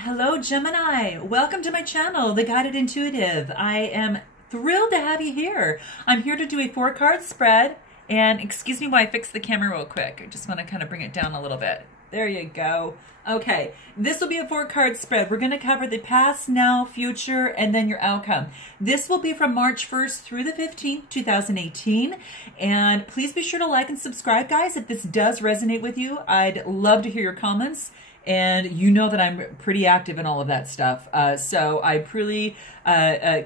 Hello, Gemini. Welcome to my channel, The Guided Intuitive. I am thrilled to have you here. I'm here to do a 4-card spread. And excuse me while I fix the camera real quick. I just want to kind of bring it down a little bit. There you go. Okay, this will be a 4-card spread. We're going to cover the past, now, future, and then your outcome. This will be from March 1st through the 15th, 2018. And please be sure to like and subscribe, guys, if this does resonate with you. I'd love to hear your comments. And you know that I'm pretty active in all of that stuff. So I really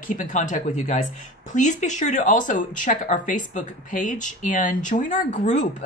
keep in contact with you guys. Please be sure to also check our Facebook page and join our group.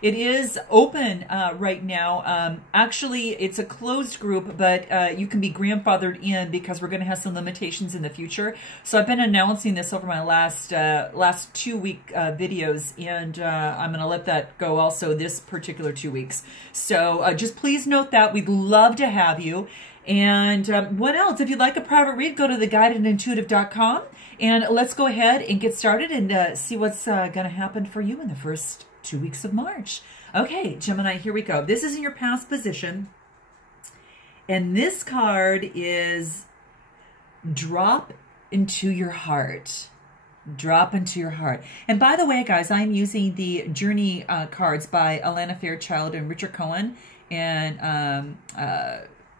It is open right now. Actually, it's a closed group, but you can be grandfathered in because we're going to have some limitations in the future. So I've been announcing this over my last 2-week videos, and I'm going to let that go also this particular 2 weeks. So just please note that. We'd love to have you. And what else? If you'd like a private read, go to theguidedintuitive.com. And let's go ahead and get started and see what's going to happen for you in the first 2 weeks of March. Okay, Gemini, here we go. This is in your past position. And this card is drop into your heart. Drop into your heart. And by the way, guys, I'm using the Journey cards by Alana Fairchild and Richard Cohen and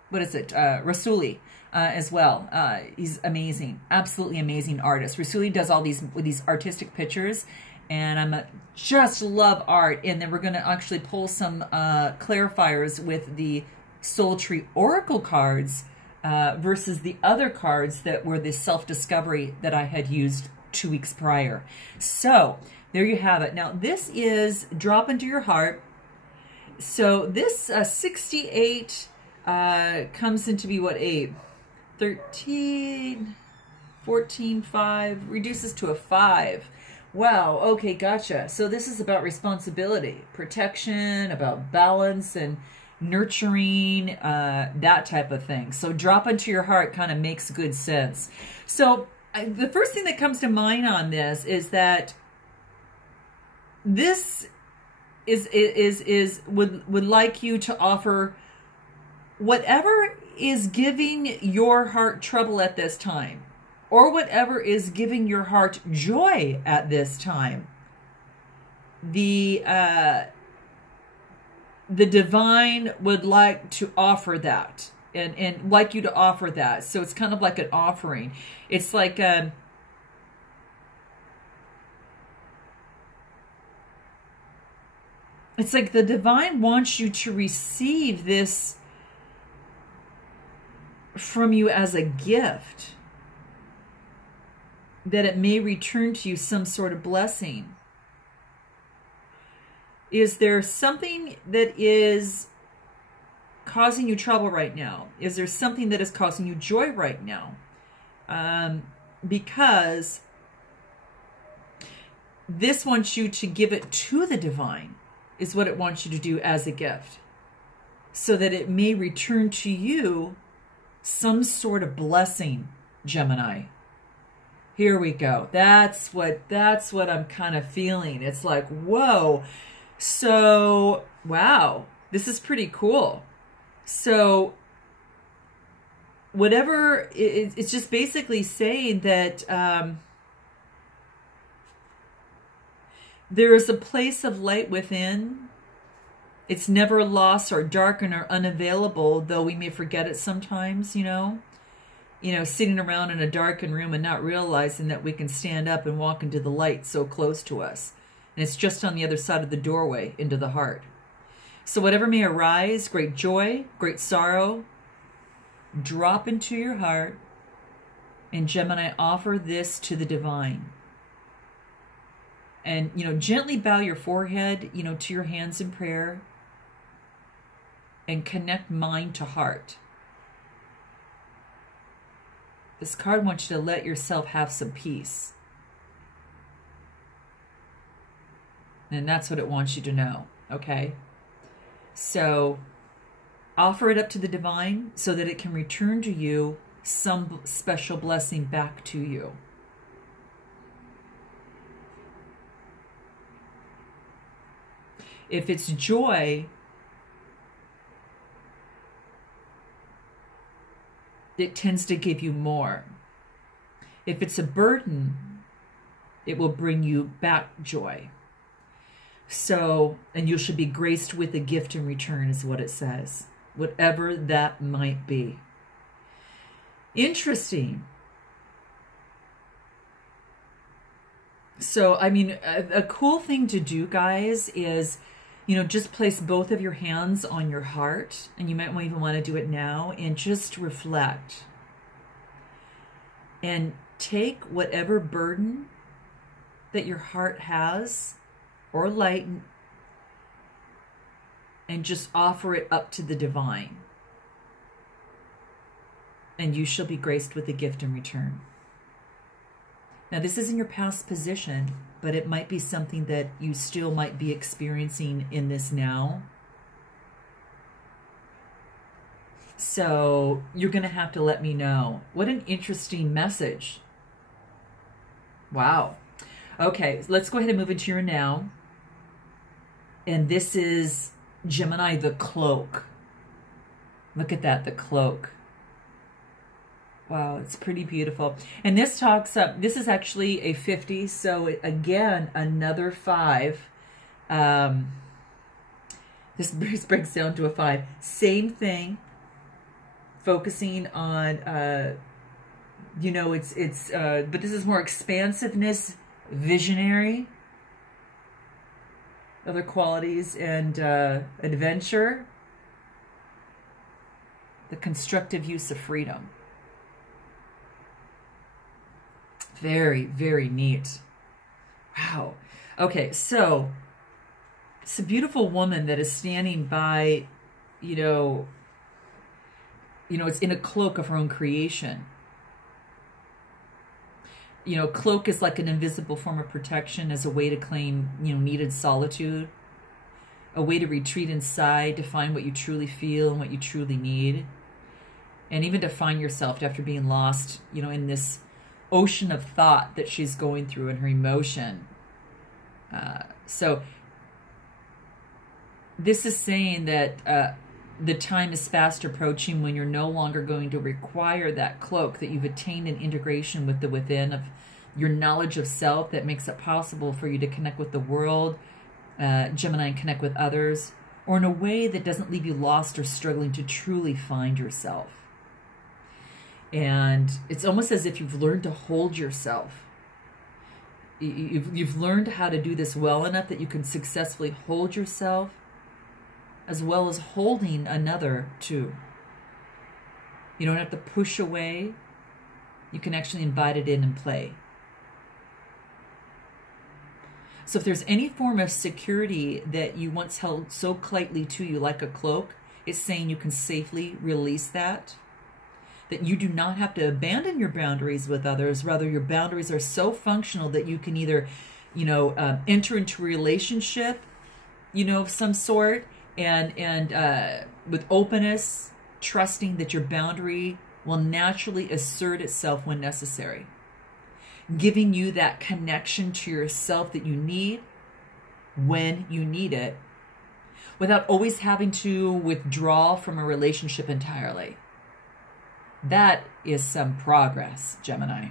what is it? Rasuli as well. He's amazing, absolutely amazing artist. Rasuli does all these with these artistic pictures, and I'm just love art. And then we're going to actually pull some clarifiers with the Soul Tree Oracle cards versus the other cards that were the self-discovery that I had used 2 weeks prior. So there you have it. Now this is drop into your heart. So this 68 comes into be what, 13, 14, 5, reduces to a 5. Wow, okay, gotcha. So this is about responsibility, protection, about balance and nurturing, that type of thing. So drop into your heart kind of makes good sense. So the first thing that comes to mind on this is that this would like you to offer whatever is giving your heart trouble at this time, or whatever is giving your heart joy at this time. The divine would like to offer that, and like you to offer that. So it's kind of like an offering. It's like it's like the divine wants you to receive this from you as a gift, that it may return to you some sort of blessing. Is there something that is causing you trouble right now? Is there something that is causing you joy right now? Because this wants you to give it to the divine, is what it wants you to do as a gift, so that it may return to you some sort of blessing, Gemini. Here we go. That's what I'm kind of feeling. It's like, whoa. So, wow, this is pretty cool. So, whatever, it's just basically saying that there is a place of light within. It's never lost or darkened or unavailable, though we may forget it sometimes, you know, sitting around in a darkened room and not realizing that we can stand up and walk into the light so close to us. And it's just on the other side of the doorway into the heart. So whatever may arise, great joy, great sorrow, drop into your heart, and Gemini, offer this to the divine. And, gently bow your forehead, to your hands in prayer, and connect mind to heart. This card wants you to let yourself have some peace. And that's what it wants you to know, okay? So offer it up to the divine so that it can return to you some special blessing back to you. If it's joy, it tends to give you more. If it's a burden, it will bring you back joy. So, and you should be graced with a gift in return is what it says. Whatever that might be. Interesting. So, I mean, a cool thing to do, guys, is, you know, just place both of your hands on your heart, and you might even want to do it now, and just reflect. And take whatever burden that your heart has, or lighten, and just offer it up to the divine. And you shall be graced with a gift in return. Now, this is in your past position, but it might be something that you still might be experiencing in this now. So you're going to have to let me know. What an interesting message. Wow. Okay, so let's go ahead and move into your now. And this is Gemini, the cloak. Look at that, the cloak. Wow, it's pretty beautiful. And this talks up, this is actually a 50, so again, another 5. This breaks down to a 5. Same thing, focusing on, you know, but this is more expansiveness, visionary, other qualities, and adventure, the constructive use of freedom. Very, very neat. Wow. Okay, so it's a beautiful woman that is standing by, you know, it's in a cloak of her own creation. You know, cloak is like an invisible form of protection as a way to claim, you know, needed solitude, a way to retreat inside, to find what you truly feel and what you truly need, and even to find yourself after being lost, you know, in this ocean of thought that she's going through in her emotion. So this is saying that the time is fast approaching when you're no longer going to require that cloak, that you've attained an integration with the within of your knowledge of self that makes it possible for you to connect with the world, Gemini, and connect with others, or in a way that doesn't leave you lost or struggling to truly find yourself. And it's almost as if you've learned to hold yourself. You've learned how to do this well enough that you can successfully hold yourself as well as holding another too. You don't have to push away. You can actually invite it in and play. So if there's any form of security that you once held so tightly to you like a cloak, it's saying you can safely release that. That you do not have to abandon your boundaries with others. Rather, your boundaries are so functional that you can either, you know, enter into a relationship, you know, of some sort, and with openness, trusting that your boundary will naturally assert itself when necessary, giving you that connection to yourself that you need when you need it, without always having to withdraw from a relationship entirely. That is some progress, Gemini.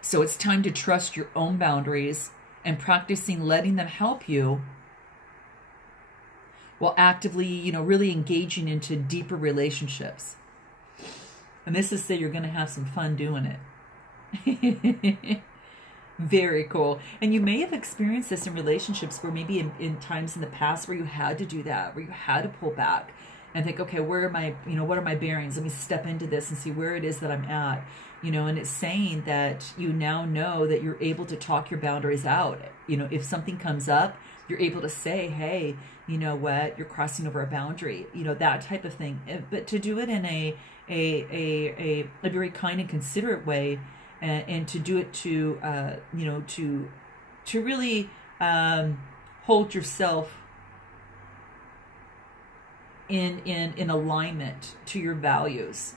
So it's time to trust your own boundaries and practicing letting them help you while actively, you know, really engaging into deeper relationships. And this is that you're going to have some fun doing it. Very cool. And you may have experienced this in relationships where maybe in times in the past where you had to do that, where you had to pull back and think, okay, where are my, you know, what are my bearings? Let me step into this and see where it is that I'm at, you know, and it's saying that you now know that you're able to talk your boundaries out. You know, if something comes up, you're able to say, hey, you know what, you're crossing over a boundary, you know, that type of thing. But to do it in a very kind and considerate way, and to do it to, you know, to really hold yourself in alignment to your values.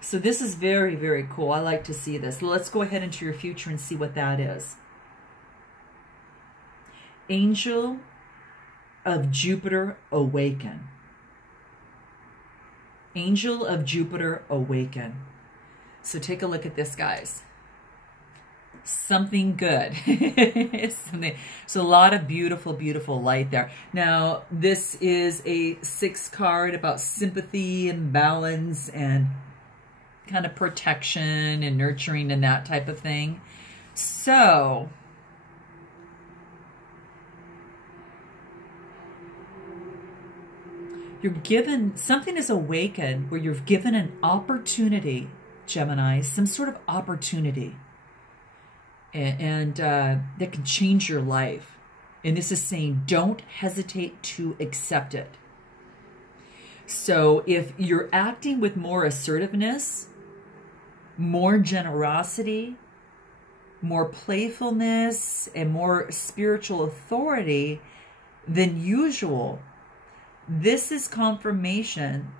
So this is very, very cool. I like to see this. Let's go ahead into your future and see what that is. Angel of Jupiter, awaken. Angel of Jupiter, awaken. So take a look at this, guys. Something good. So a lot of beautiful, beautiful light there. Now, this is a 6 card about sympathy and balance and kind of protection and nurturing and that type of thing. So you're given, something is awakened where you're given an opportunity, Gemini, some sort of opportunity. And that can change your life. And this is saying, don't hesitate to accept it. So if you're acting with more assertiveness, more generosity, more playfulness, and more spiritual authority than usual, this is confirmation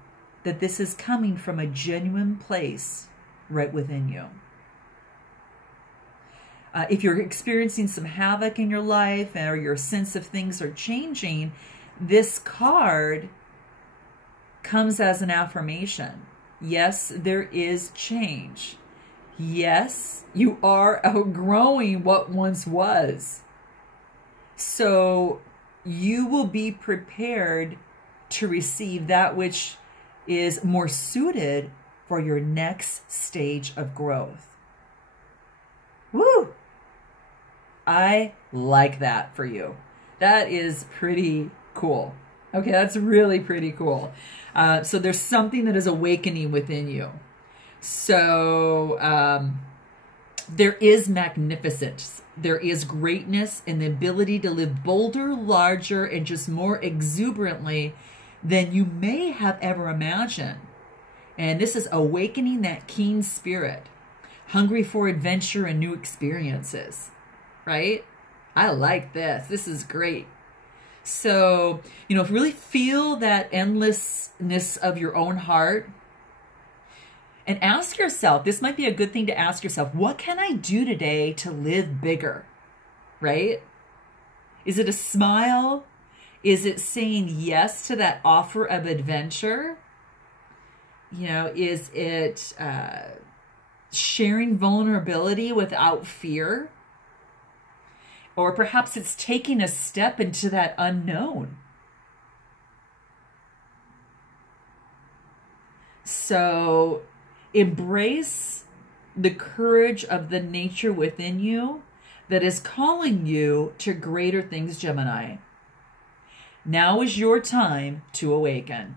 that this is coming from a genuine place right within you. If you're experiencing some havoc in your life or your sense of things are changing, this card comes as an affirmation. Yes, there is change. Yes, you are outgrowing what once was. So you will be prepared to receive that which is more suited for your next stage of growth. Woo! I like that for you. That is pretty cool. Okay, that's really pretty cool. So there's something that is awakening within you. So there is magnificence. There is greatness and the ability to live bolder, larger, and just more exuberantly than you may have ever imagined. And this is awakening that keen spirit, hungry for adventure and new experiences. Right? I like this. This is great. So, you know, really feel that endlessness of your own heart and ask yourself, this might be a good thing to ask yourself, what can I do today to live bigger? Right? Is it a smile? Is it saying yes to that offer of adventure? You know, is it sharing vulnerability without fear? Or perhaps it's taking a step into that unknown. So embrace the courage of the nature within you that is calling you to greater things, Gemini. Now is your time to awaken.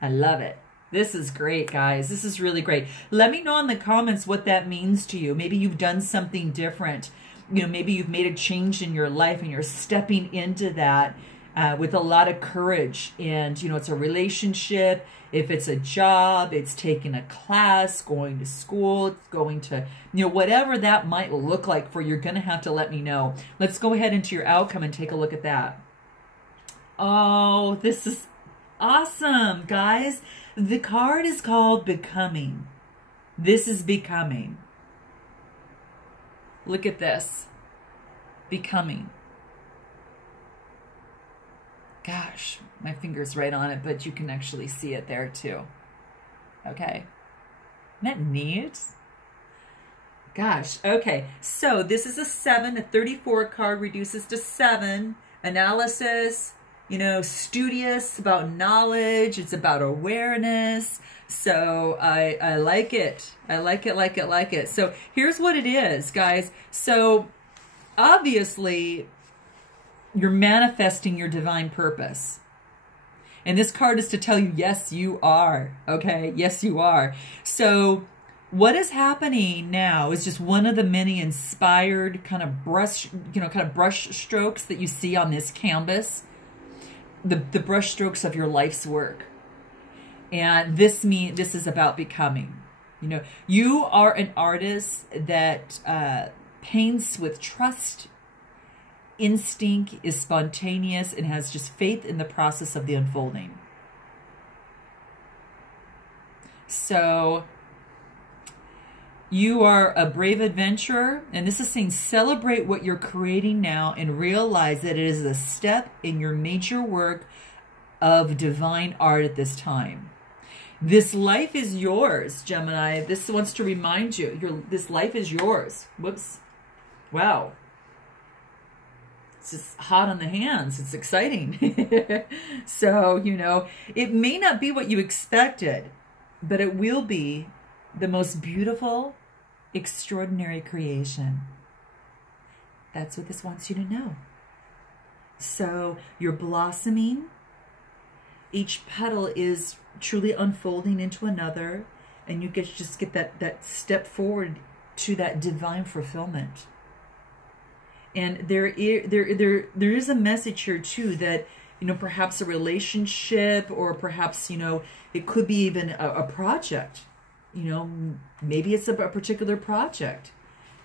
I love it. This is great, guys. This is really great. Let me know in the comments what that means to you. Maybe you've done something different. You know, maybe you've made a change in your life and you're stepping into that with a lot of courage. And, you know, it's a relationship. If it's a job, it's taking a class, going to school, it's going to, you know, whatever that might look like for you, you're going to have to let me know. Let's go ahead into your outcome and take a look at that. Oh, this is awesome, guys. The card is called Becoming. This is Becoming. Look at this. Becoming. Gosh, my finger's right on it, but you can actually see it there too. Okay. Isn't that neat? Gosh, okay. So this is a 7. A 34 card reduces to 7. Analysis. You know, studious, about knowledge. It's about awareness. So I like it. I like it. So here's what it is, guys. So obviously you're manifesting your divine purpose. And this card is to tell you, yes, you are. Okay? Yes, you are. So what is happening now is just one of the many inspired kind of brush strokes that you see on this canvas. The brush strokes of your life's work. And this is about becoming. You know, you are an artist that paints with trust, instinct, is spontaneous, and has just faith in the process of the unfolding. So you are a brave adventurer, and this is saying celebrate what you're creating now and realize that it is a step in your major work of divine art at this time. This life is yours, Gemini. This wants to remind you, this life is yours. Whoops. Wow. It's just hot on the hands. It's exciting. So, you know, it may not be what you expected, but it will be the most beautiful, extraordinary creation. That's what this wants you to know. So you're blossoming. Each petal is truly unfolding into another, and you just get that step forward to that divine fulfillment. And there is a message here too that, you know, perhaps a relationship, or perhaps, you know, it could be even a project. You know, maybe it's a particular project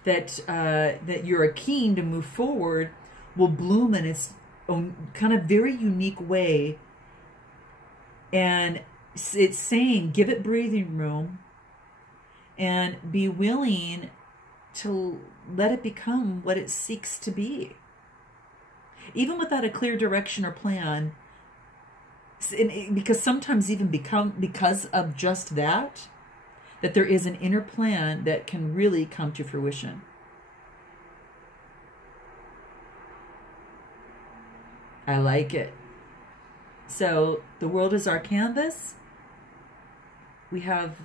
that that you're keen to move forward, will bloom in its own kind of very unique way. And it's saying, give it breathing room and be willing to let it become what it seeks to be. Even without a clear direction or plan, because sometimes even because of just that there is an inner plan that can really come to fruition. I like it. So the world is our canvas. We have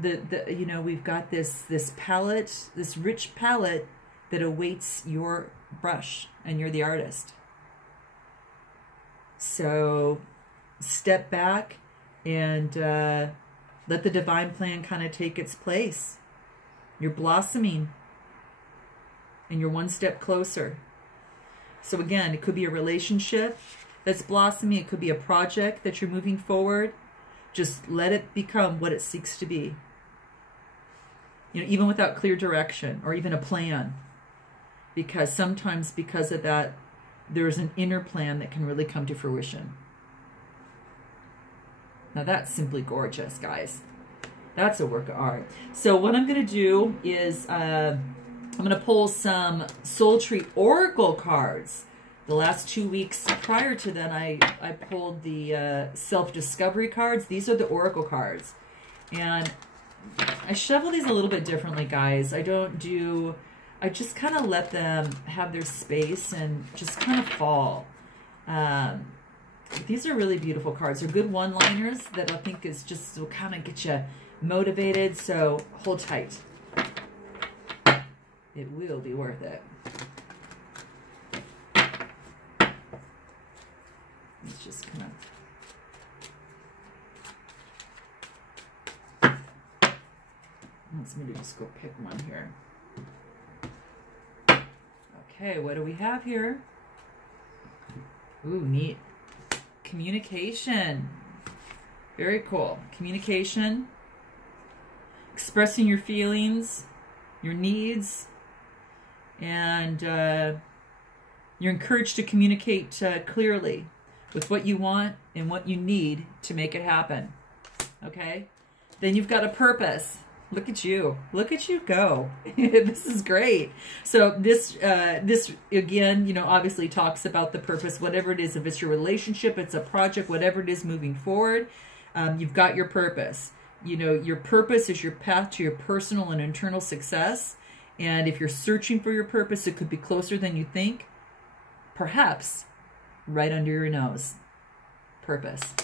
you know, we've got this palette, this rich palette that awaits your brush, and you're the artist. So step back and let the divine plan kind of take its place. You're blossoming, and you're one step closer. So again, it could be a relationship that's blossoming. It could be a project that you're moving forward. Just let it become what it seeks to be. You know, even without clear direction or even a plan. Because sometimes because of that, there's an inner plan that can really come to fruition. Now that's simply gorgeous, guys. That's a work of art. So what I'm going to do is I'm going to pull some Soul Tree Oracle cards. The last 2 weeks prior to that, I pulled the self-discovery cards. These are the Oracle cards. And I shuffle these a little bit differently, guys. I just kind of let them have their space and just kind of fall. These are really beautiful cards. They're good one-liners that I think is just will kind of get you motivated. So hold tight. It will be worth it. Let's just kind of... Let's maybe just go pick one here. Okay, what do we have here? Ooh, neat. Communication. Very cool. Communication. Expressing your feelings, your needs, and you're encouraged to communicate clearly with what you want and what you need to make it happen. Okay? Then you've got a purpose. Look at you. Look at you go. This is great. So this again, you know, obviously talks about the purpose, whatever it is. If it's your relationship, it's a project, whatever it is moving forward, you've got your purpose. You know, your purpose is your path to your personal and internal success. And if you're searching for your purpose, it could be closer than you think. Perhaps right under your nose. Purpose.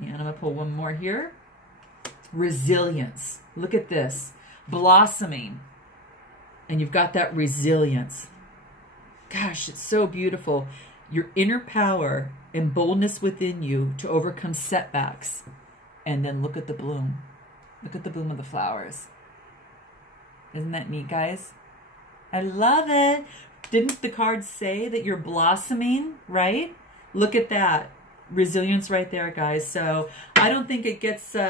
And I'm going to pull one more here. Resilience. Look at this. Blossoming. And you've got that resilience. Gosh, it's so beautiful. Your inner power and boldness within you to overcome setbacks. And then look at the bloom. Look at the bloom of the flowers. Isn't that neat, guys? I love it. Didn't the cards say that you're blossoming, right? Look at that. Resilience right there, guys. So I don't think it gets you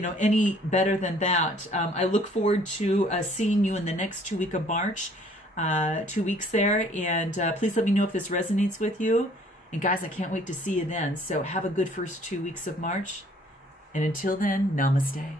know, any better than that. I look forward to seeing you in the next 2 weeks of March. 2 weeks there, and please let me know if this resonates with you. And guys, I can't wait to see you then. So have a good first 2 weeks of March, and until then, namaste.